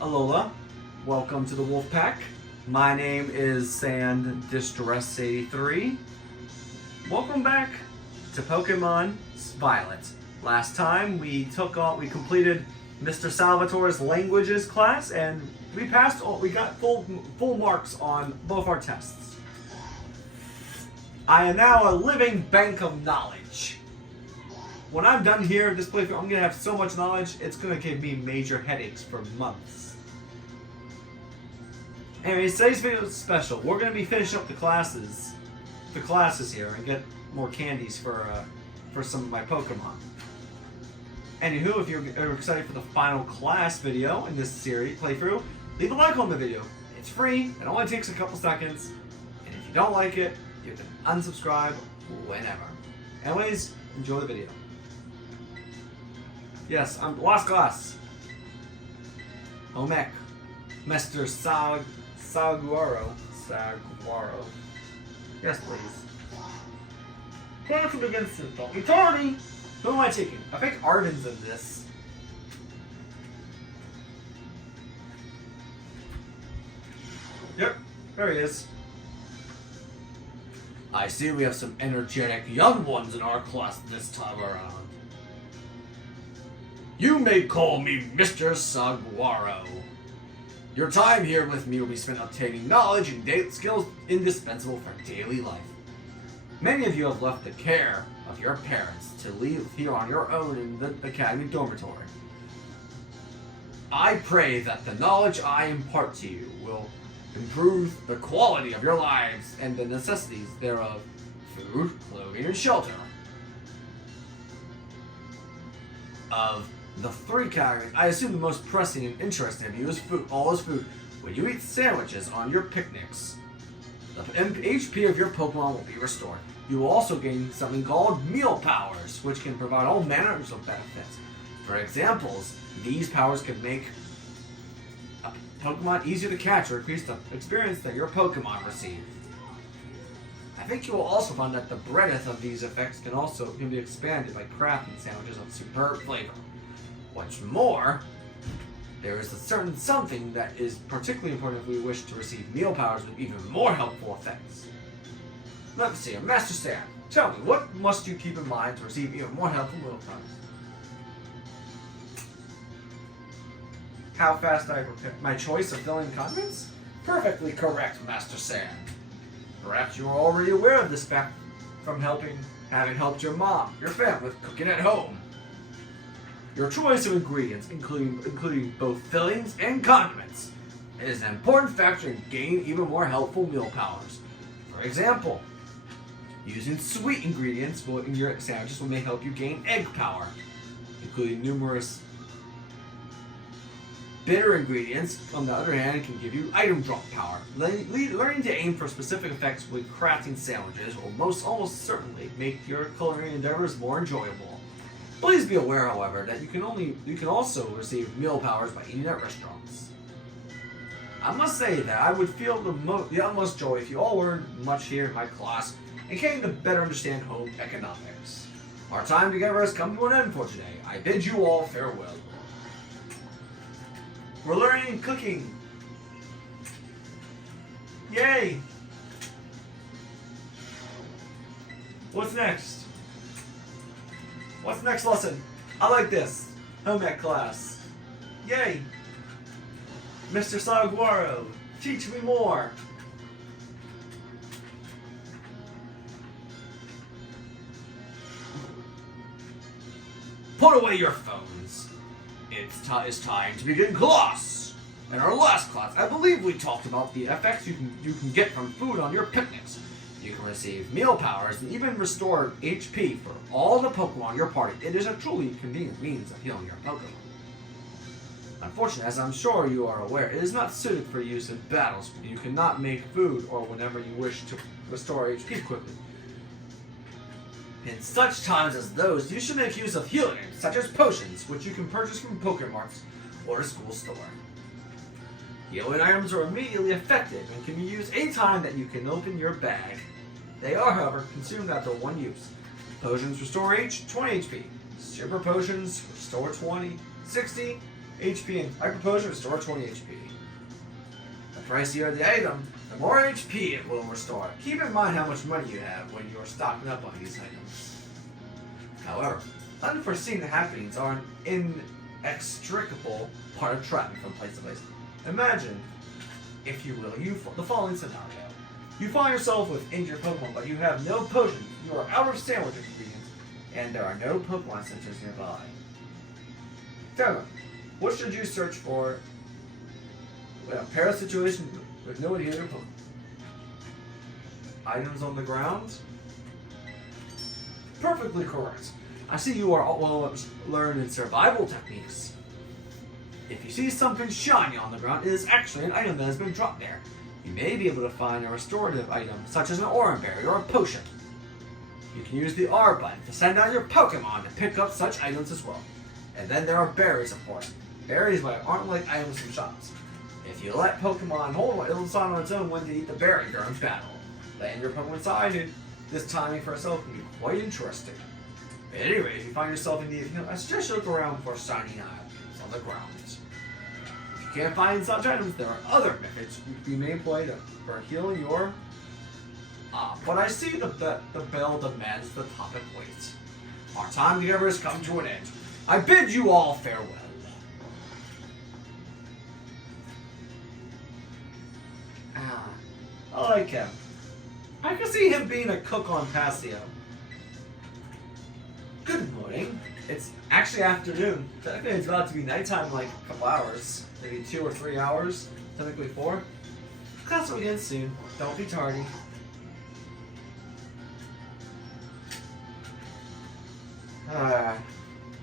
Alola, welcome to the Wolf Pack. My name is Sand Distress 83. Welcome back to Pokemon Violet. Last time we completed Mr. Salvatore's languages class, and we passed. We got full marks on both our tests. I am now a living bank of knowledge. When I'm done here, this playthrough, I'm gonna have so much knowledge, it's gonna give me major headaches for months. Anyway, today's video is special. We're gonna be finishing up the classes here, and get more candies for some of my Pokemon. Anywho, if you're excited for the final class video in this series playthrough, leave a like on the video. It's free. It only takes a couple seconds, and if you don't like it, you can unsubscribe whenever. Anyways, enjoy the video. Yes, I'm last class. Home ec. Mr. Saguaro. Yes, please. Class will begin soon. Don't be tardy. Who am I taking? I think Arden's in this. Yep, there he is. I see we have some energetic young ones in our class this time around. You may call me Mr. Saguaro. Your time here with me will be spent obtaining knowledge and data skills indispensable for daily life. Many of you have left the care of your parents to live here on your own in the academy dormitory. I pray that the knowledge I impart to you will improve the quality of your lives and the necessities thereof: food, clothing, and shelter. Of the three categories, I assume the most pressing and interesting of you is food. All is food. When you eat sandwiches on your picnics, the HP of your Pokemon will be restored. You will also gain something called meal powers, which can provide all manners of benefits. For examples, these powers can make a Pokemon easier to catch or increase the experience that your Pokemon receive. I think you will also find that the breadth of these effects can be expanded by crafting sandwiches of superb flavor. What's more, there is a certain something that is particularly important if we wish to receive meal powers with even more helpful effects. Let's see, Master Sam, tell me, what must you keep in mind to receive even more helpful meal powers? How fast I prepare my choice of filling condiments? Perfectly correct, Master Sam. Perhaps you are already aware of this fact from having helped your mom, your family with cooking at home. Your choice of ingredients, including both fillings and condiments, is an important factor in gaining even more helpful meal powers. For example, using sweet ingredients in your sandwiches may help you gain egg power, including numerous bitter ingredients, on the other hand, can give you item drop power. Learning to aim for specific effects with crafting sandwiches will almost certainly make your culinary endeavors more enjoyable. Please be aware, however, that you can also receive meal powers by eating at restaurants. I must say that I would feel the utmost joy if you all learned much here in my class and came to better understand home economics. Our time together has come to an end for today. I bid you all farewell. We're learning cooking. Yay! What's next? What's the next lesson? I like this. Home ec class. Yay! Mr. Saguaro, teach me more. Put away your phones. It's time to begin class. In our last class, I believe we talked about the effects you can get from food on your picnics. You can receive meal powers and even restore HP for all the Pokemon in your party. It is a truly convenient means of healing your Pokemon. Unfortunately, as I'm sure you are aware, it is not suited for use in battles. You cannot make food or whenever you wish to restore HP quickly. In such times as those, you should make use of healing items, such as potions, which you can purchase from Pokemarts or a school store. Healing items are immediately effective and can be used any time that you can open your bag. They are, however, consumed after one use. Potions restore 20 HP. Super potions restore 20, 60, HP and Hyper Potion restore 20 HP. The pricier the item, the more HP it will restore. Keep in mind how much money you have when you are stocking up on these items. However, unforeseen happenings are an inextricable part of traveling from place to place. Imagine, if you will, the following scenario. You find yourself with injured Pokemon, but you have no potions. You are out of sandwich ingredients, and there are no Pokemon centers nearby. Tell me, what should you search for in a peril situation with no adherent Pokemon? Items on the ground? Perfectly correct. I see you are well learned in survival techniques. If you see something shiny on the ground, it is actually an item that has been dropped there. You may be able to find a restorative item, such as an Oran Berry or a potion. You can use the R button to send out your Pokemon to pick up such items as well. And then there are berries, of course. Berries aren't like items from shops. If you let Pokemon hold one, it'll decide on its own when to eat the berry during battle. Letting your Pokemon inside this timing for itself can be quite interesting. But anyway, if you find yourself in need of healing, I suggest you look around for shiny items on the ground. If you can't find such items, there are other methods you may employ for healing your... but I see the bell demands the topic waits. Our time together has come to an end. I bid you all farewell. I like him. I can see him being a cook on Paseo. Good morning. It's actually afternoon. Technically it's about to be nighttime in like a couple hours. Maybe 2 or 3 hours. Technically 4. Class will begin soon. Don't be tardy.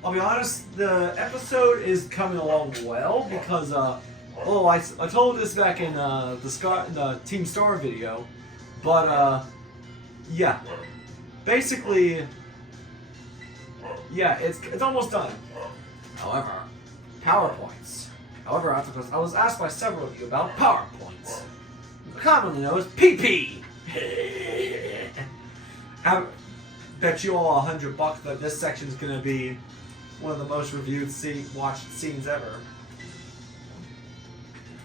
I'll be honest, the episode is coming along well because, I told this back in the Team Star video, but, yeah. Basically, yeah, it's almost done. However, PowerPoints. However, I was asked by several of you about PowerPoints. Commonly known as PP. I bet you all $100 that this section's gonna be one of the most reviewed, watched scenes ever.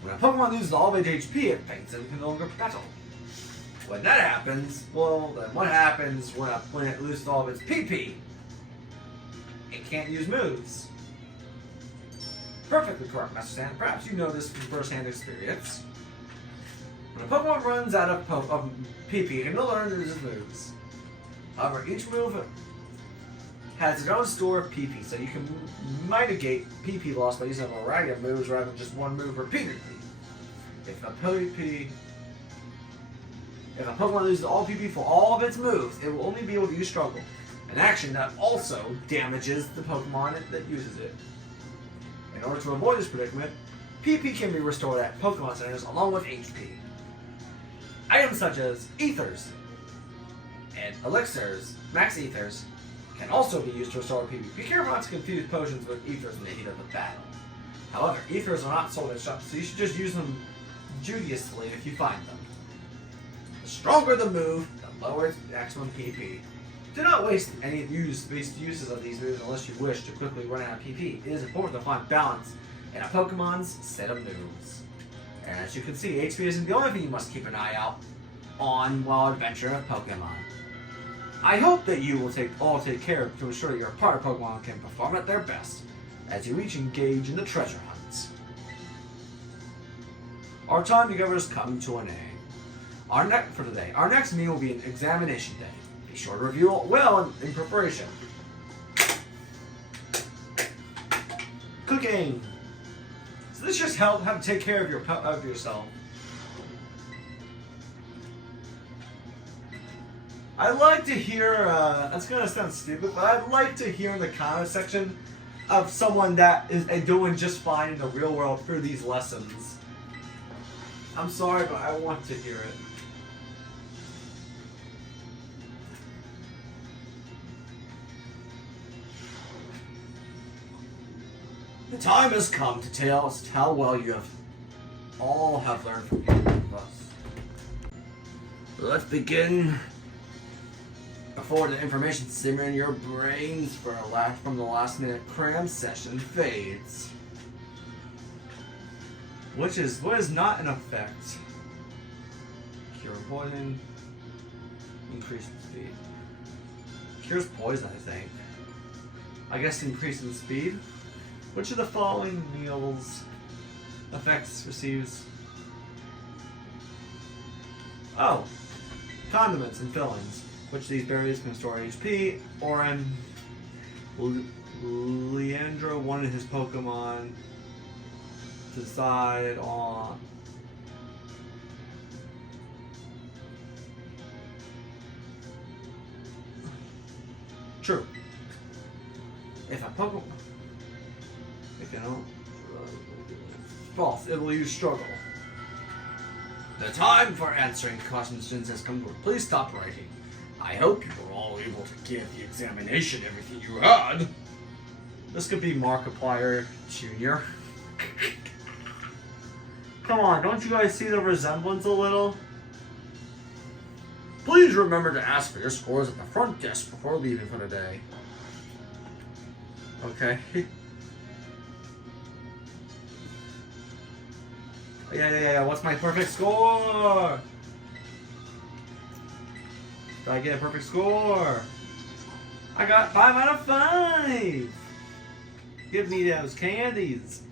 When a Pokemon loses all of its HP, it faints and can no longer battle. When that happens, well, then what happens when it loses all of its PP? It can't use moves. Perfectly correct, Master Stan. Perhaps you know this from first-hand experience. When a Pokemon runs out of PP, it can no longer use its moves. However, each move has its own store of PP, so you can mitigate PP loss by using a variety of moves rather than just one move repeatedly. If a Pokemon loses all PP for all of its moves, it will only be able to use Struggle, an action that also damages the Pokemon that uses it. In order to avoid this predicament, PP can be restored at Pokemon Centers along with HP. Items such as Ethers and Elixirs, Max Ethers, can also be used to restore PP. Be careful not to confuse potions with Ethers in the heat of the battle. However, Ethers are not sold at shops, so you should just use them judiciously if you find them. The stronger the move, the lower its maximum PP. Do not waste any uses of these moves unless you wish to quickly run out of PP. It is important to find balance in a Pokemon's set of moves. And as you can see, HP isn't the only thing you must keep an eye out on while adventuring with Pokemon. I hope that you will take care to ensure that your partner Pokemon can perform at their best as you each engage in the treasure hunts. Our time together is coming to an end. For today, our next meeting will be an examination day. Be sure to review it well in preparation. Cooking. So this just helps have to take care of yourself. I'd like to hear, that's gonna sound stupid, but I'd like to hear in the comment section of someone that is doing just fine in the real world through these lessons. I'm sorry, but I want to hear it. The time has come to tell us how well you all have learned from us. Let's begin before the information simmering in your brains from the last minute cram session fades. what is not an effect? Cure poison. Increase speed. Cures poison, I think. I guess increase in speed. Which of the following meals effects receives? Oh, condiments and fillings. Which of these berries can restore HP? Orin, Leandro wanted his Pokemon to decide on. True. If a Pokemon. If you know. False. It will use struggle. The time for answering questions has come. Please stop writing. I hope you were all able to give the examination everything you had. This could be Markiplier Jr. Come on, don't you guys see the resemblance a little? Please remember to ask for your scores at the front desk before leaving for the day. Okay. Yeah. What's my perfect score? Did I get a perfect score? I got 5 out of 5. Give me those candies.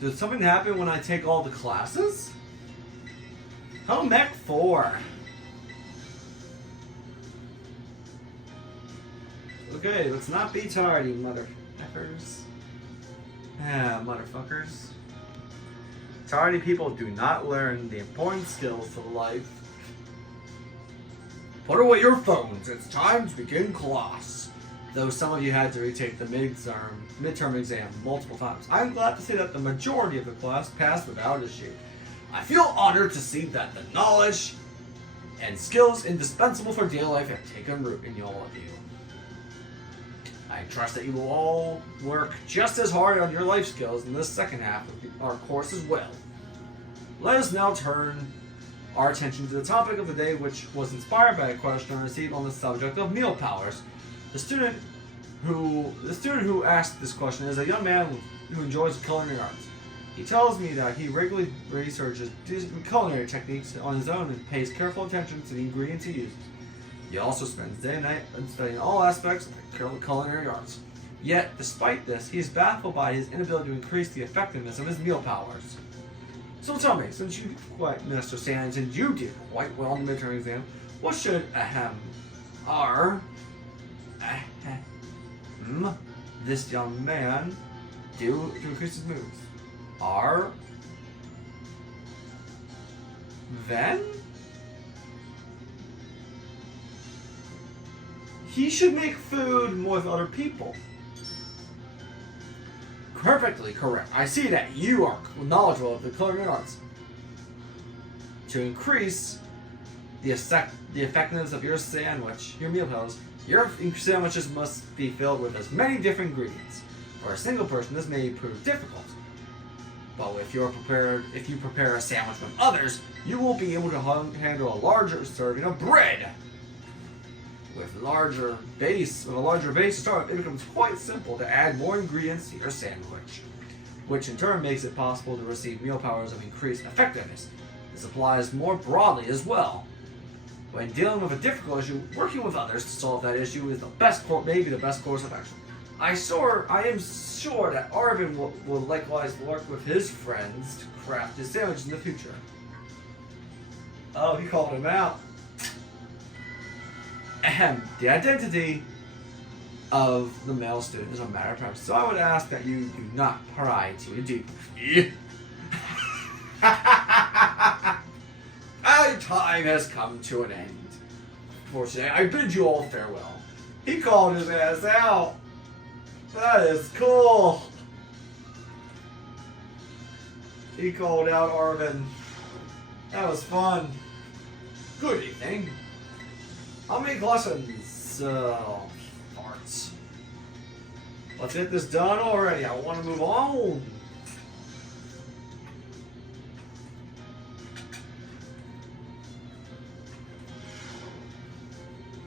Did something happen when I take all the classes? Home Ec 4. Okay, let's not be tardy, motherfuckers. Motherfuckers. Tardy people do not learn the important skills of life. Put away your phones. It's time to begin class. Though some of you had to retake the midterm exam multiple times, I'm glad to say that the majority of the class passed without issue. I feel honored to see that the knowledge and skills indispensable for daily life have taken root in all of you. I trust that you will all work just as hard on your life skills in this second half of our course as well. Let us now turn our attention to the topic of the day, which was inspired by a question I received on the subject of meal powers. The student who asked this question is a young man who enjoys culinary arts. He tells me that he regularly researches culinary techniques on his own and pays careful attention to the ingredients he uses. He also spends day and night studying all aspects of the culinary arts. Yet, despite this, he is baffled by his inability to increase the effectiveness of his meal powers. So tell me, since you quite Mr. Sands and you did quite well in the midterm exam, what should this young man do to increase his moves? Then he should make food with other people. Perfectly correct. I see that you are knowledgeable of the culinary arts. To increase the effectiveness of your sandwich, your meal powers, your sandwiches must be filled with as many different ingredients. For a single person, this may prove difficult. But if you prepare a sandwich with others, you will be able to handle a larger serving of bread. With a larger base to start, it becomes quite simple to add more ingredients to your sandwich, which in turn makes it possible to receive meal powers of increased effectiveness. This applies more broadly as well. When dealing with a difficult issue, working with others to solve that issue is maybe the best course of action. I am sure that Arvin will likewise work with his friends to craft his sandwiches in the future. Oh, he called him out. The identity of the male student is a matter of time, so I would ask that you do not pry too deeply. Our time has come to an end. For today, I bid you all farewell. He called his ass out. That is cool. He called out Arvin. That was fun. Good evening. How many lessons? Parts. Let's get this done already. I want to move on.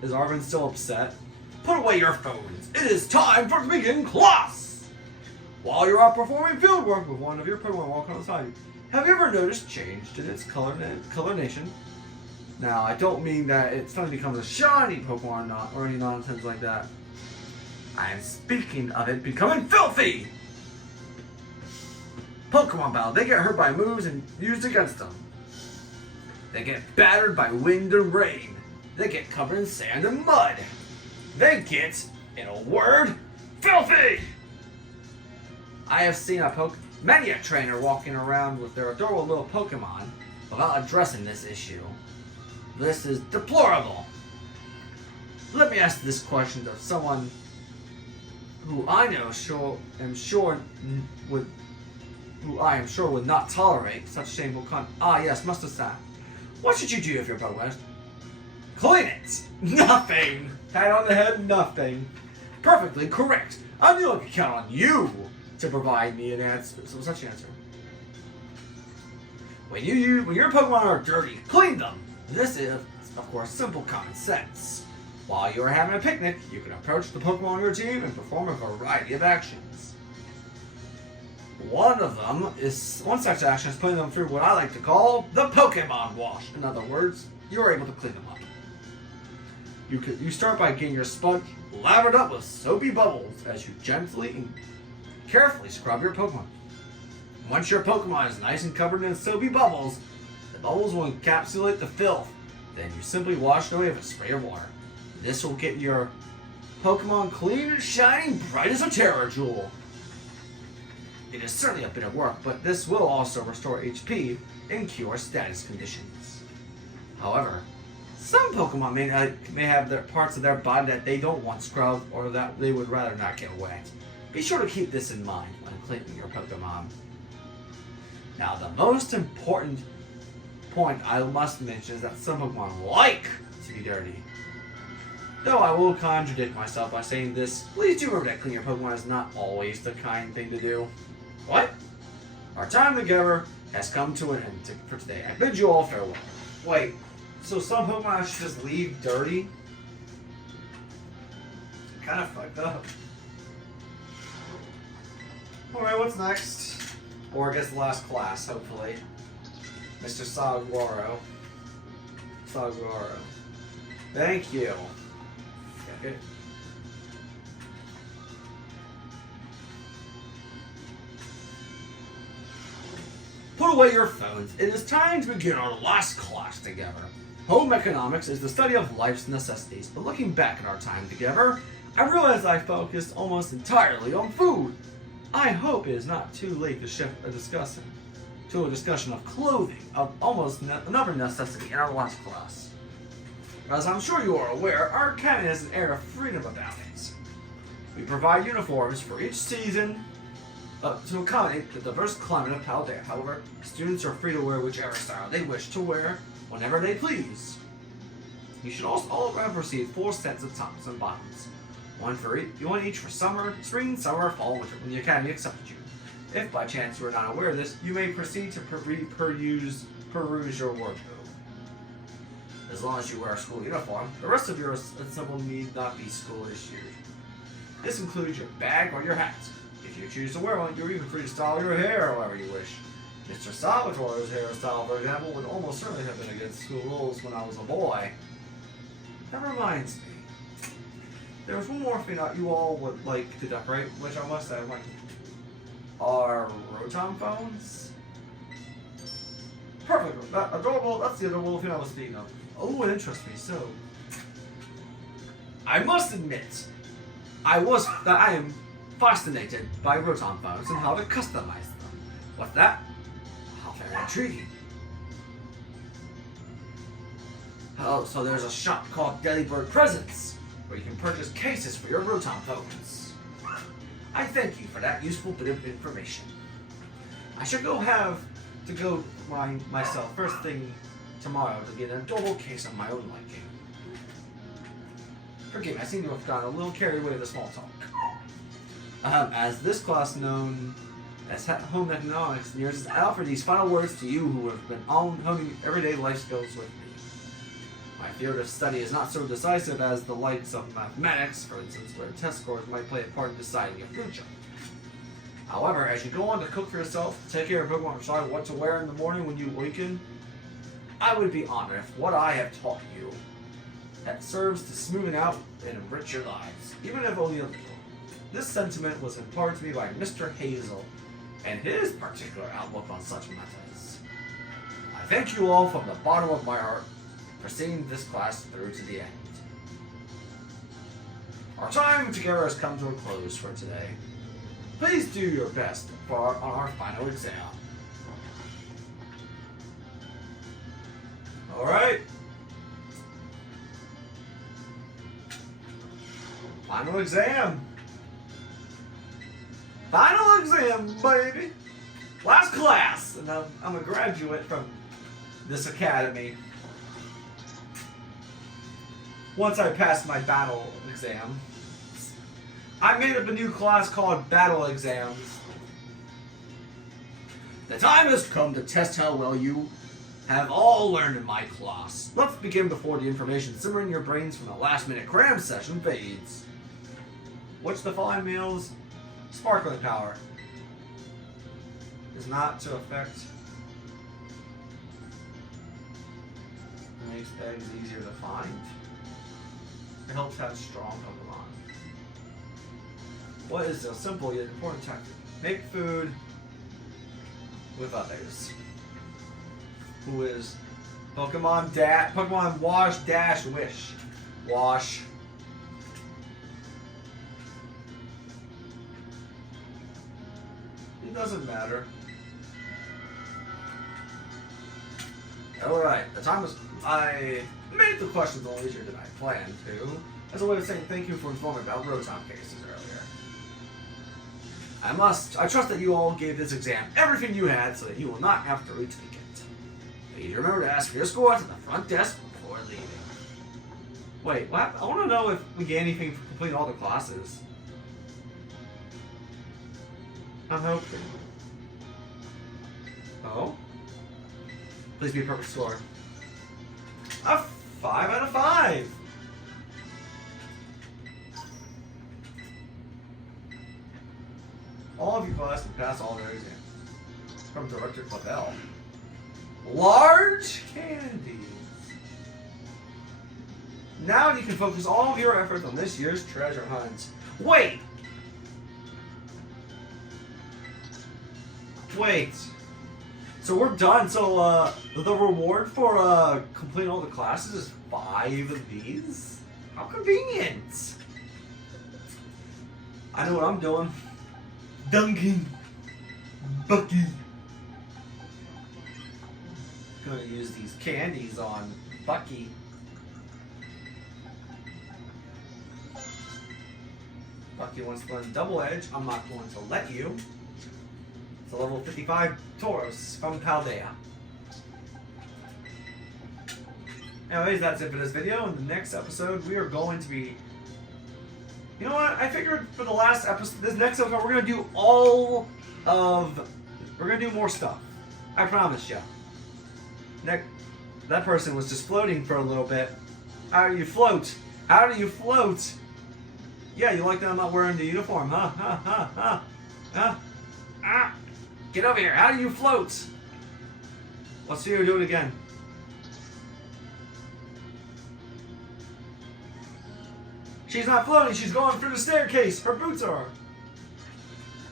Is Arvin still upset? Put away your phones. It is time for begin class. While you're out performing field work with one of your Pokemon walking alongside you, have you ever noticed change in its coloration? Now, I don't mean that it suddenly becomes a shiny Pokemon or any nonsense like that. I am speaking of it becoming filthy! Pokemon battle, they get hurt by moves and used against them. They get battered by wind and rain. They get covered in sand and mud. They get, in a word, filthy! I have seen many a trainer walking around with their adorable little Pokemon without addressing this issue. This is deplorable. Let me ask this question of someone who I am sure would not tolerate such shameful conduct. Ah, yes, Mustasa. What should you do if you're Pokemon? Clean it! Nothing! Pat on the head, nothing. Perfectly correct. I'm the one who can count on you to provide me an answer. Such an answer. When your Pokemon are dirty, clean them. This is, of course, simple common sense. While you are having a picnic, you can approach the Pokemon on your team and perform a variety of actions. One such action is putting them through what I like to call the Pokemon wash. In other words, you're able to clean them up. You start by getting your sponge lathered up with soapy bubbles as you gently and carefully scrub your Pokemon. Once your Pokemon is nice and covered in soapy bubbles, the bubbles will encapsulate the filth. Then you simply wash it away with a spray of water. This will get your Pokemon clean and shining bright as a Terra Jewel. It is certainly a bit of work, but this will also restore HP and cure status conditions. However, some Pokemon may have their parts of their body that they don't want scrubbed or that they would rather not get wet. Be sure to keep this in mind when cleaning your Pokemon. Now, the most important point I must mention is that some Pokemon like to be dirty. Though I will contradict myself by saying this, please do remember that cleaning your Pokemon is not always the kind thing to do. What? Our time together has come to an end for today. I bid you all farewell. Wait, so some Pokemon should just leave dirty? It's kind of fucked up. Alright, what's next? Or I guess the last class, hopefully. Mr. Saguaro. Saguaro. Thank you. Okay. Put away your phones. It is time to begin our last class together. Home economics is the study of life's necessities, but looking back at our time together, I realized I focused almost entirely on food. I hope it is not too late to shift a discussion of clothing, of almost another necessity in our last class. As I'm sure you are aware, our academy has an air of freedom about it. We provide uniforms for each season to accommodate the diverse climate of Paldea. However, students are free to wear whichever style they wish to wear whenever they please. You should also all have received 4 sets of tops and bottoms. One each for summer, spring, summer, fall, winter, when the academy accepted you. If by chance you are not aware of this, you may proceed to peruse your wardrobe. As long as you wear a school uniform, the rest of your ensemble need not be school issued. This includes your bag or your hat. If you choose to wear one, you're even free to style your hair however you wish. Mr. Salvatore's hairstyle, for example, would almost certainly have been against school rules when I was a boy. That reminds me. There was one more thing that you all would like to decorate, which I must say, are Rotom phones. Perfect. Adorable. That's the adorable thing I was speaking of. Oh, it interests me so. I must admit, I am fascinated by Rotom phones and how to customize them. What's that? How very intriguing. Oh, so there's a shop called Delibird Presents, where you can purchase cases for your Rotom phones. I thank you for that useful bit of information. I should go myself first thing tomorrow to get an adorable case of my own liking. Forgive me, I seem to have gone a little carried away with the small talk. As this class known as Home Economics nears, I offer these final words to you who have been honing everyday life skills with me. My field of study is not so decisive as the likes of mathematics, for instance, where test scores might play a part in deciding your future. However, as you go on to cook for yourself, take care of Pokemon, decide what to wear in the morning when you awaken, I would be honored if what I have taught you that serves to smoothen out and enrich your lives, even if only a little. This sentiment was imparted to me by Mr. Hazel and his particular outlook on such matters. I thank you all from the bottom of my heart for seeing this class through to the end. Our time together has come to a close for today. Please do your best on our final exam. Alright. Final exam. Final exam, baby. Last class. And I'm a graduate from this academy. Once I passed my battle exam, I made up a new class called Battle Exams. The time has come to test how well you have all learned in my class. Let's begin before the information simmering in your brains from the last-minute cram session fades. Which the following meals? Sparkling power is not to affect. Makes eggs easier to find. It helps have strong Pokemon. What is a simple yet important tactic? Make food with others. Who is Pokemon Wash Dash Wish. Wash. It doesn't matter. Alright, the time is. I made the questions a little easier than I planned to, as a way of saying thank you for informing about Rotom cases earlier. I trust that you all gave this exam everything you had so that you will not have to retake it. Please remember to ask for your scores at the front desk before leaving. Wait, what? I want to know if we get anything for completing all the classes. I'm hoping. Oh? Please be a perfect score. A 5 out of 5! All of you class will pass all their exams. From Director Clavel. Large candies! Now you can focus all of your efforts on this year's treasure hunt. Wait! Wait. So we're done. So the reward for completing all the classes is 5 of these? How convenient! I know what I'm doing. Dunking Bucky. Gonna use these candies on Bucky. Bucky wants to learn Double Edge. I'm not going to let you. It's a level 55 Tauros from Paldea. Anyways, that's it for this video. In the next episode, we are going to be... You know what? I figured for the last episode, this next episode, we're going to do all of... We're going to do more stuff. I promise you. That person was just floating for a little bit. How do you float? How do you float? Yeah, you like that I'm not wearing the uniform, huh? Ah! Get over here. How do you float? Let's see her do it again. She's not floating. She's going through the staircase. Her boots are.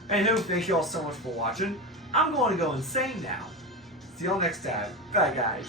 Anywho, thank you all so much for watching. I'm going to go insane now. See y'all next time. Bye, guys.